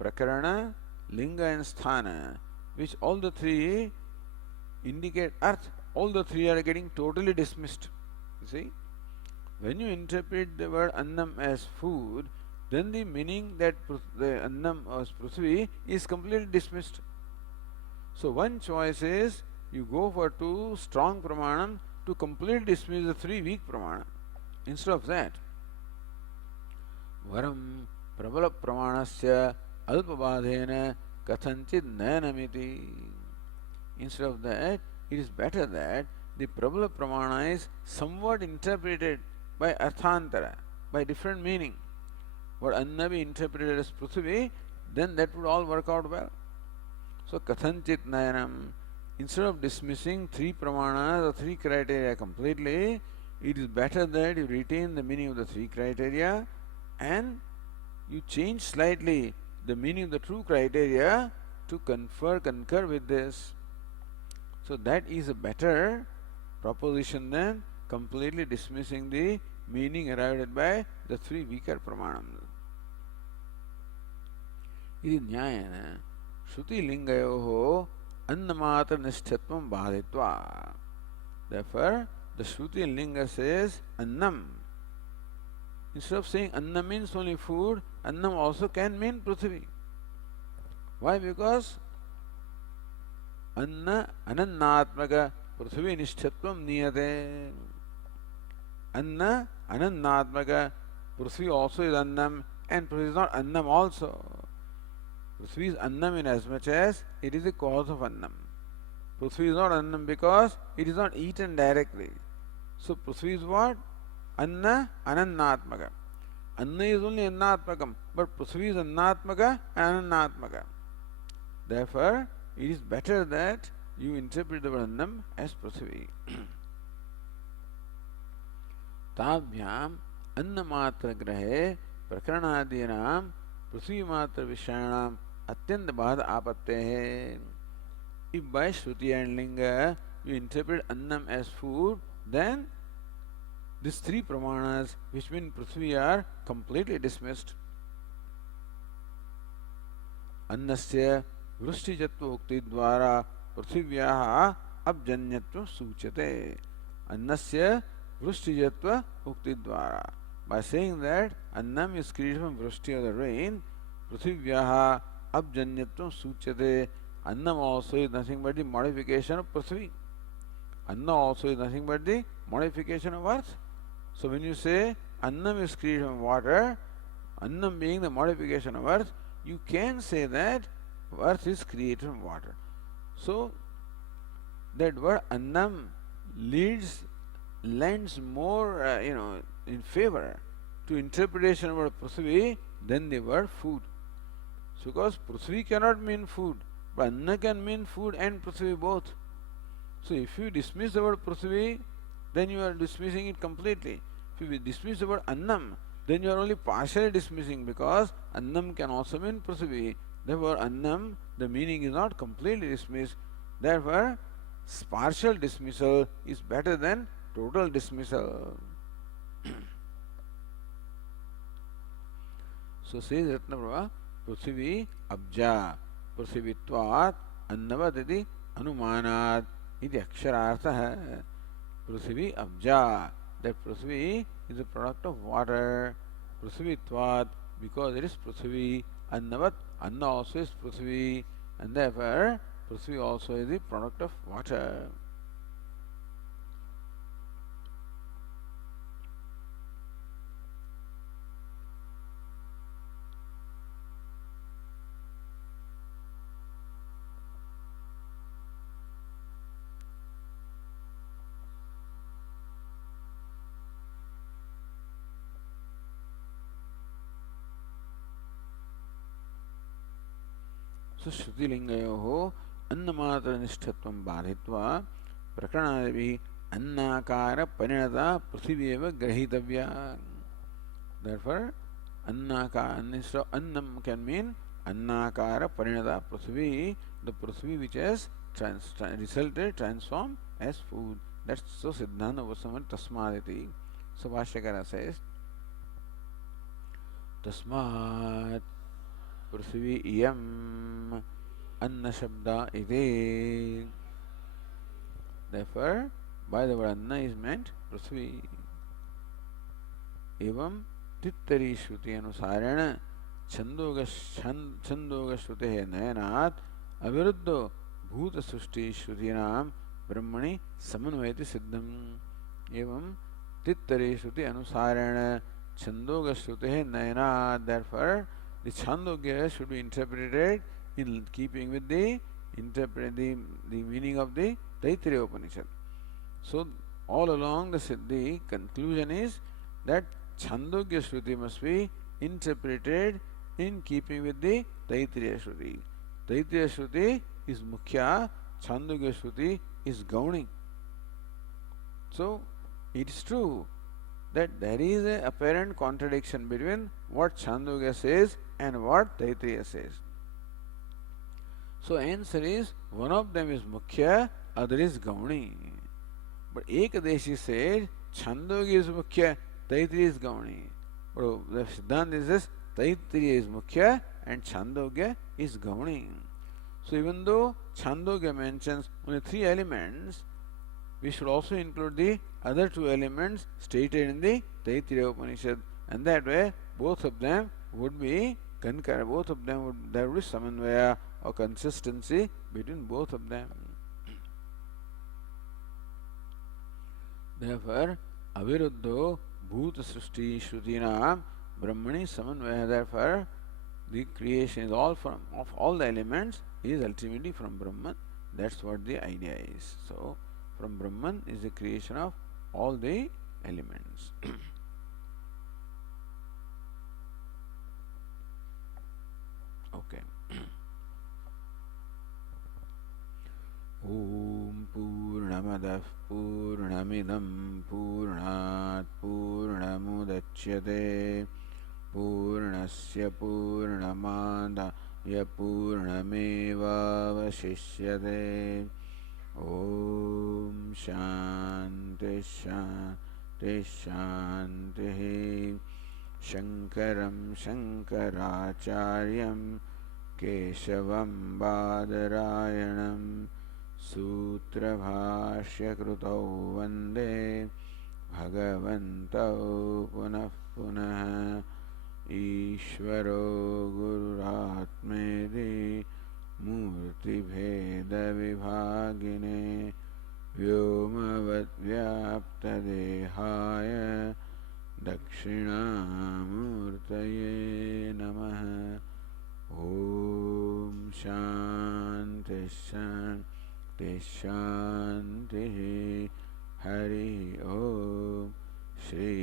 Prakarana, Linga and Sthana, which all the three indicate earth, all the three are getting totally dismissed. You see? When you interpret the word Annam as food, then the meaning that the Annam as Prithvi is completely dismissed. So one choice is you go for two strong Pramanam to completely dismiss the three weak Pramanam. Instead of that, Varam Prabala Pramanasya Alpabadhena Kathanchit Nayanamiti. Instead of that, it is better that the Prabala Pramana is somewhat interpreted by Arthantara, by different meaning. What Anna be interpreted as Prithvi, then that would all work out well. So Kathanchit Nayanam, instead of dismissing three Pramanas or three criteria completely, it is better that you retain the meaning of the three criteria and you change slightly the meaning of the true criteria to concur with this. So that is a better proposition than completely dismissing the meaning arrived at by the three weaker pramanams. Iti nyayana Shruti lingayoho annamatra nishthatvam bhaditva. Therefore, the Shruti linga says annam. Instead of saying annam means only food, annam also can mean prithvi. Why? Because anna anannatmaka prithvi nishthatvam niyate. Anna anannatmaka, prithvi also is annam, and prithvi is not annam also. Prithvi is annam in as much as it is the cause of annam. Prithvi is not Annam because it is not eaten directly. So Prithvi is what? Anna Anannatmaka. Anna is only Annatmakam, but Prithvi is Annatmaka and Anannatmaka. Therefore, it is better that you interpret the word Annam as Prithvi. ताभ्याम अन्न मात्र ग्रहे प्रकरणादीनां पृथ्वी मात्र विषयाणाम अत्यंत बाध आपत्ते है. If by Shruti and Linga you interpret Annam as food, then these three pramanas which mean Prithvi are completely dismissed. Annasya vrushtijatva ukti dvara पृथिव्याः abjanyatva suchyate. Annasya vrushtijatva ukti dvara. By saying that Annam is created from Vrushti or the rain, Prithivyaha abjanyatva suchyate. Annam also is nothing but the modification of Prithvi. Anna also is nothing but the modification of earth. So when you say Annam is created from water, Annam being the modification of earth, you can say that earth is created from water. So that word Annam lends more, in favor to interpretation of word Prithvi than the word food. So because Prithvi cannot mean food, but Anna can mean food and Prithvi both. So if you dismiss the word Prithvi, then you are dismissing it completely. If you dismiss the word Annam, then you are only partially dismissing, because Annam can also mean Prithvi. Therefore, Annam, the meaning is not completely dismissed. Therefore, partial dismissal is better than total dismissal. So says Ratnaprabha, Prithvi abja, Prithvitvat annavat iti anumanat iti aksharartha. Prithvi abja, that Prithvi is a product of water. Prithvitvat, because it is Prithvi. Annavat, Anna also is Prithvi, and therefore Prithvi also is the product of water. So Shrutilingayō अन्नमात्र निष्ठत्वं बाधित्वा प्रकरणादि अन्नाकार परिणता पृथ्वी एव ग्रहीतव्या. Therefore, instead of annam can mean annakara parinata prithvi, the prithvi which has resulted, transformed as food. That's so Siddhanta Vasaman Tasmaditi. So Bhashyakara says, Tasmat Prithvi iyam Anna Shabda ide. Therefore, by the word Anna is meant Prithvi. Evam Tittari Shruti Anusareణ छंदोग श्रुते नयनात् अविरुद्धो भूत सृष्टि श्रुतीनाम ब्रह्मणि समन्वयति सिद्धम. एवं तित्तरे श्रुति अनुसारेण छंदोग श्रुते नयनात्. Therefore, the Chandogya should be interpreted in keeping with the meaning of the Taittiriya Upanishad. So all along the conclusion is that Chandogya Shruti must be interpreted in keeping with the Taittiriya Shruti. Taittiriya Shruti is Mukhya, Chandogya Shruti is Gauni. So it is true that there is an apparent contradiction between what Chandogya says and what Taittiriya says. So answer is, one of them is Mukhya, other is Gauni. But Ekadeshi said Chandogya is Mukhya, Taittiriya is Gauni. But the Siddhanta is this, Taittiriya is Mukhya and Chandogya is Gauni. So even though Chandogya mentions only 3 elements, we should also include the other 2 elements stated in the Taittiriya Upanishad, and that way both of them would be concurrent, there would be samanvaya or consistency between both of them. Therefore, aviruddho bhuta srishti shrutinam brahmani samanvaya. Therefore, the creation is of all the elements is ultimately from Brahman. That's what the idea is. So, from Brahman is the creation of all the elements. Okay. ॐ पूर्णमदः पूर्णमिदं पूर्णात् पूर्णमुदच्यते पूर्णस्य पूर्णमादाय पूर्णमेवावशिष्यते ॐ शान्ति शान्ति शान्तिः शङ्करं शङ्कराचार्यं केशवं बादरायणं सूत्रभाष्यकृतौ वन्दे भगवन्तौ पुनः पुनः ईश्वरो गुरुरात्मेति मूर्तिभेदविभागिने व्योमवद्व्याप्तदेहाय दक्षिणामूर्तये नमः। ॐ शान्ति शान्ति शान्तिः। हरि ओम। श्री